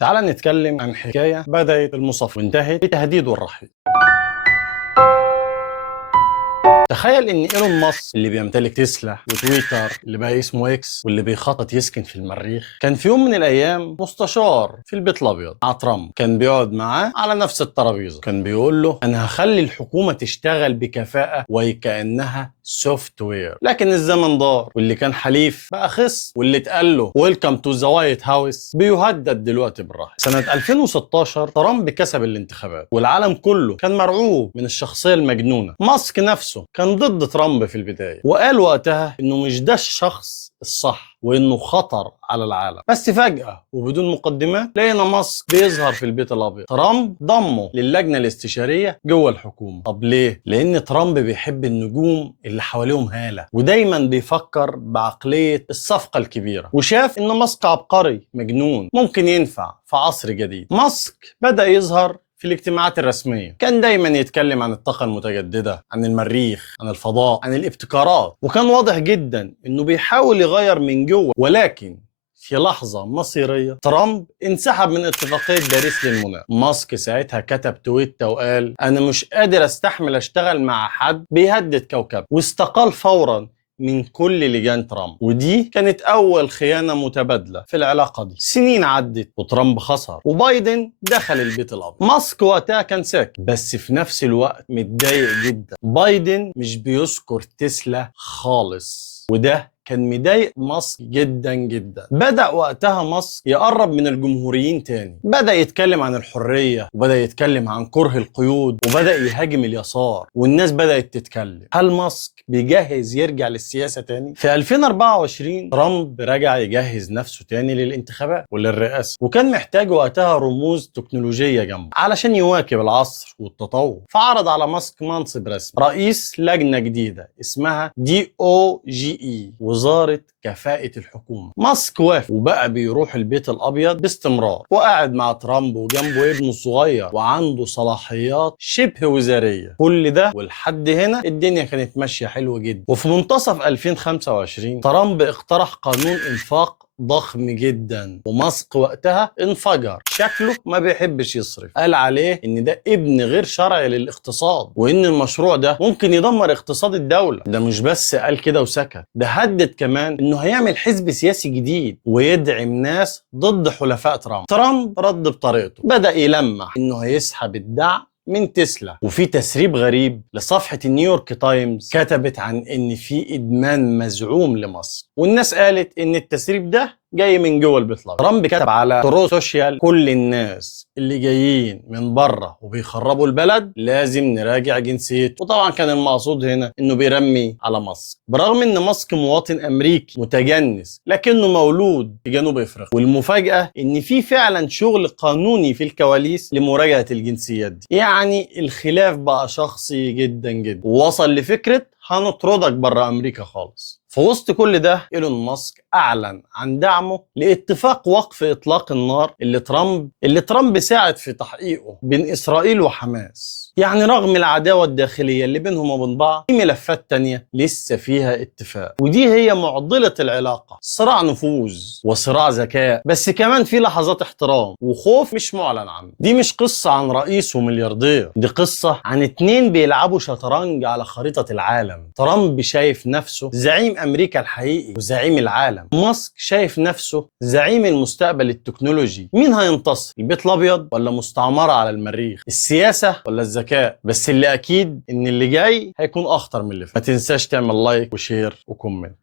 تعال نتكلم عن حكاية بدأت بالمصافحة وانتهت بتهديد والرحيل. تخيل ان ايلون ماسك اللي بيمتلك تسلا وتويتر اللي بقى اسمه اكس واللي بيخطط يسكن في المريخ كان في يوم من الايام مستشار في البيت الابيض مع ترامب. كان بيقعد معاه على نفس الترابيزه، كان بيقول له انا هخلي الحكومه تشتغل بكفاءه وكانها سوفت وير. لكن الزمن دار واللي كان حليف بقى خص، واللي اتقال له ويلكم تو ذا وايت هاوس بيهدد دلوقتي بالرحيل. سنه 2016 ترامب كسب الانتخابات والعالم كله كان مرعوب من الشخصيه المجنونه. ماسك نفسه كان ضد ترامب في البداية وقال وقتها انه مش ده الشخص الصح وانه خطر على العالم. بس فجأة وبدون مقدمات لقينا ماسك بيظهر في البيت الابيض. ترامب ضمه للجنة الاستشارية جوه الحكومة. طب ليه؟ لان ترامب بيحب النجوم اللي حواليهم هالة ودايما بيفكر بعقلية الصفقة الكبيرة، وشاف ان ماسك عبقري مجنون ممكن ينفع في عصر جديد. ماسك بدأ يظهر في الاجتماعات الرسمية، كان دايما يتكلم عن الطاقة المتجددة، عن المريخ، عن الفضاء، عن الابتكارات، وكان واضح جدا انه بيحاول يغير من جوه. ولكن في لحظة مصيرية ترامب انسحب من اتفاقية باريس للمناخ. ماسك ساعتها كتب تويتة وقال انا مش قادر استحمل اشتغل مع حد بيهدد كوكب، واستقال فورا من كل لجان ترامب. ودي كانت أول خيانة متبادلة في العلاقة دي. سنين عدت وترامب خسر وبايدن دخل البيت الأبيض. ماسك وقتها كان ساكت بس في نفس الوقت متضايق جدا. بايدن مش بيذكر تسلا خالص وده كان مضايق ماسك جدا جدا. بدأ وقتها ماسك يقرب من الجمهوريين تاني، بدأ يتكلم عن الحرية وبدأ يتكلم عن كره القيود وبدأ يهاجم اليسار، والناس بدأت تتكلم. هل ماسك بيجهز يرجع للسياسة تاني؟ في 2024 ترامب رجع يجهز نفسه تاني للانتخابات وللرئاسة، وكان محتاج وقتها رموز تكنولوجية جنبه علشان يواكب العصر والتطور. فعرض على ماسك منصب رسمي، رئيس لجنة جديدة اسمها DOGE، وزارة كفاءة الحكومة. ماسك وافق وبقى بيروح البيت الأبيض باستمرار وقاعد مع ترامب وجنبه ابنه الصغير وعنده صلاحيات شبه وزارية. كل ده ولحد هنا الدنيا كانت ماشية حلوة جدا. وفي منتصف 2025 ترامب اقترح قانون إنفاق ضخم جدا، وماسك وقتها انفجر. شكله ما بيحبش يصرف، قال عليه ان ده ابن غير شرعي للاقتصاد وان المشروع ده ممكن يدمر اقتصاد الدولة. ده مش بس قال كده وسكت، ده هدد كمان انه هيعمل حزب سياسي جديد ويدعم ناس ضد حلفاء ترامب. ترامب رد بطريقته، بدأ يلمح انه هيسحب الدعم من تسلا. وفي تسريب غريب لصفحة نيويورك تايمز كتبت عن ان في ادمان مزعوم لماسك، والناس قالت ان التسريب ده جاي من جوه البيت الابيض. ترامب كتب على ترو سوشيال كل الناس اللي جايين من بره وبيخربوا البلد لازم نراجع جنسيته. وطبعا كان المقصود هنا انه بيرمي على ماسك، برغم ان ماسك مواطن امريكي متجنس لكنه مولود في جنوب افريقيا. والمفاجاه ان في فعلا شغل قانوني في الكواليس لمراجعه الجنسيات دي. يعني الخلاف بقى شخصي جدا جدا ووصل لفكره هنطردك بره امريكا خالص. في وسط كل ده ايلون ماسك اعلن عن دعمه لاتفاق وقف اطلاق النار اللي ترامب ساعد في تحقيقه بين اسرائيل وحماس. يعني رغم العداوة الداخلية اللي بينهم وبين بعض في ملفات تانية لسه فيها اتفاق، ودي هي معضلة العلاقة. صراع نفوذ وصراع ذكاء، بس كمان في لحظات احترام وخوف مش معلن عنه. دي مش قصة عن رئيس وملياردير، دي قصة عن اتنين بيلعبوا شطرنج على خريطة العالم. ترامب شايف نفسه زعيم أمريكا الحقيقي وزعيم العالم، ماسك شايف نفسه زعيم المستقبل التكنولوجي. مين هينتصر، البيت الأبيض ولا مستعمرة على المريخ؟ السياسة ولا الذكاء؟ بس اللي أكيد إن اللي جاي هيكون أخطر من اللي فات. ما تنساش تعمل لايك وشير وكومنت.